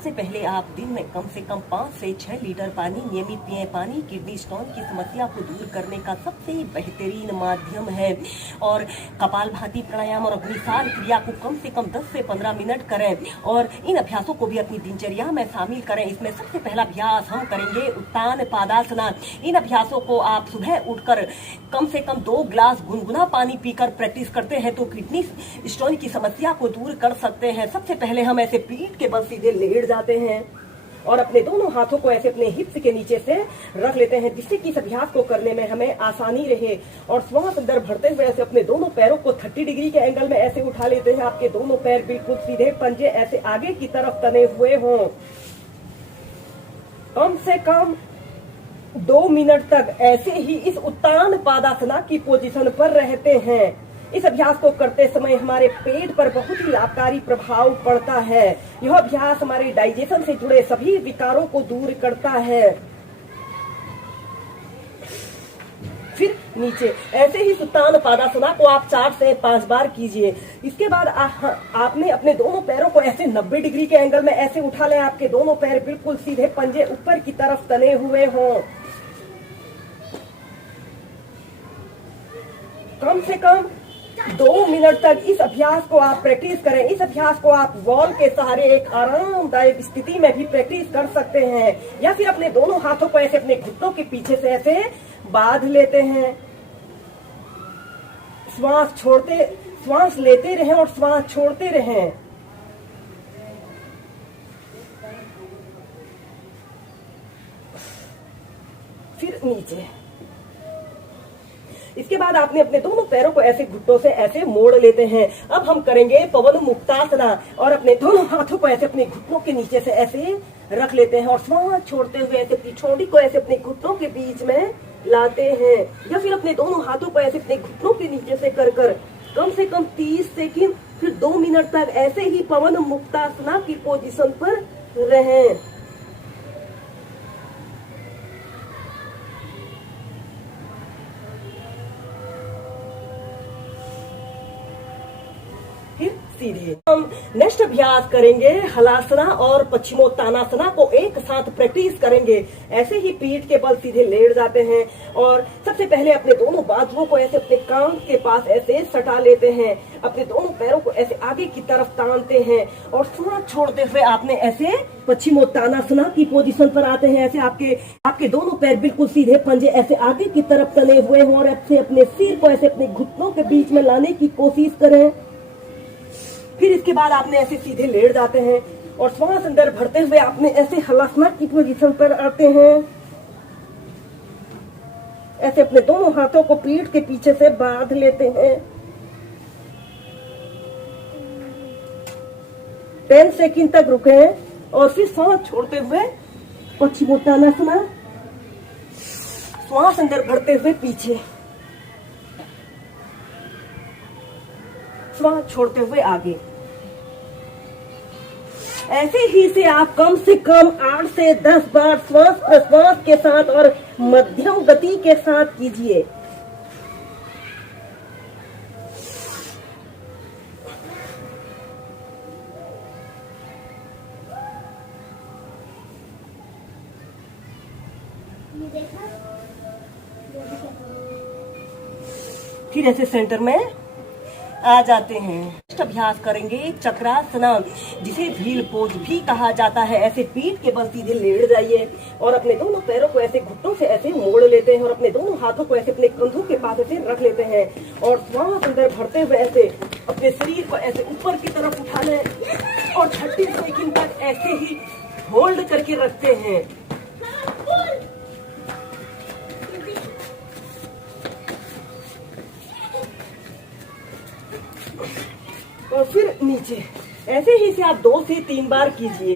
सबसे पहले आप दिन में कम से कम 5 से 6 लीटर पानी नियमित पिएं। पानी किडनी स्टोन की समस्या को दूर करने का सबसे बेहतरीन माध्यम है। और कपालभाति प्राणायाम और अग्निसार क्रिया को कम से कम 10 से 15 मिनट करें और इन अभ्यासों को भी अपनी दिनचर्या में शामिल करें। इसमें सबसे पहला अभ्यास हम करेंगे उत्तान पादासना। इन अभ्यासों को आप सुबह उठकर कम से कम 2 गिलास गुनगुना पानी पीकर प्रैक्टिस करते हैं तो किडनी स्टोन की समस्या को दूर कर सकते हैं। सबसे पहले हम ऐसे पीठ के बल सीधे लेट जाते हैं और अपने दोनों हाथों को ऐसे अपने हिप्स के नीचे से रख लेते हैं, जिससे कि इस अभ्यास को करने में हमें आसानी रहे। और श्वास अंदर भरते हुए ऐसे अपने दोनों पैरों को 30 डिग्री के एंगल में ऐसे उठा लेते हैं। आपके दोनों पैर बिल्कुल सीधे, पंजे ऐसे आगे की तरफ तने हुए हों। कम से कम 2 मिनट तक ऐसे ही इस उत्तान पादासना की पोजीशन पर रहते हैं। इस अभ्यास को करते समय हमारे पेट पर बहुत ही लाभकारी प्रभाव पड़ता है। यह अभ्यास हमारे डाइजेशन से जुड़े सभी विकारों को दूर करता है। फिर नीचे ऐसे ही उत्तान पादासना को आप 4 से 5 बार कीजिए। इसके बाद आपने अपने दोनों पैरों को ऐसे 90 डिग्री के एंगल में ऐसे उठा लें। आपके दोनों पैर बिल्कुल सीधे, पंजे ऊपर की तरफ तने हुए हों। कम से कम 2 मिनट तक इस अभ्यास को आप प्रैक्टिस करें। इस अभ्यास को आप वॉल के सहारे एक आरामदायक स्थिति में भी प्रैक्टिस कर सकते हैं, या फिर अपने दोनों हाथों को ऐसे अपने घुटनों के पीछे से ऐसे बांध लेते हैं। श्वास लेते रहें और श्वास छोड़ते रहें। फिर नीचे। इसके बाद आपने अपने दोनों पैरों को ऐसे घुटनों से ऐसे मोड़ लेते हैं। अब हम करेंगे पवन मुक्तासना और अपने दोनों हाथों को ऐसे अपने घुटनों के नीचे से ऐसे रख लेते हैं और श्वास छोड़ते हुए ऐसे अपनी ठोड़ी को ऐसे अपने घुटनों के बीच में लाते हैं, या फिर अपने दोनों हाथों को ऐसे अपने घुटनों के नीचे से कर कम से कम 30 सेकंड फिर 2 मिनट तक ऐसे ही पवन मुक्तासना की पोजीशन पर रहें। सीधे हम नेक्स्ट अभ्यास करेंगे हलासना और पश्चिमोत्तानासना को एक साथ प्रैक्टिस करेंगे। ऐसे ही पीठ के बल सीधे लेट जाते हैं और सबसे पहले अपने दोनों बाजुओं को ऐसे अपने कान के पास ऐसे सटा लेते हैं। अपने दोनों पैरों को ऐसे आगे की तरफ तानते हैं और श्वास छोड़ते हुए आपने ऐसे पश्चिमोत्तानासना की पोजीशन पर आते हैं। ऐसे आपके दोनों पैर बिल्कुल सीधे, पंजे ऐसे आगे की तरफ तने हुए हों और ऐसे अपने सिर को ऐसे अपने घुटनों के बीच में लाने की कोशिश करें। फिर इसके बाद आपने ऐसे सीधे लेट जाते हैं और श्वास अंदर भरते हुए आपने ऐसे हलासना की पोजीशन पर आते हैं। ऐसे अपने दोनों हाथों को पीठ के पीछे से बांध लेते हैं। 10 सेकंड तक रुके और फिर श्वास छोड़ते हुए पश्चिमोत्तानासना। श्वास अंदर भरते हुए पीछे, श्वास छोड़ते हुए आगे। ऐसे ही से आप कम से कम 8 से 10 बार श्वास प्रश्वास के साथ और मध्यम गति के साथ कीजिए। फिर ऐसे सेंटर में आ जाते हैं। अभ्यास करेंगे चक्रासना, जिसे व्हील पोज भी कहा जाता है। ऐसे पीठ के बल सीधे लेट जाइए और अपने दोनों पैरों को ऐसे घुटनों से ऐसे मोड़ लेते हैं और अपने दोनों हाथों को ऐसे अपने कंधों के पास ऐसे रख लेते हैं और श्वास अंदर भरते हुए ऐसे अपने शरीर को ऐसे ऊपर की तरफ उठा लें और 30 सेकंड तक ऐसे ही होल्ड करके रखते हैं। और फिर नीचे। ऐसे ही से आप 2 से 3 बार कीजिए।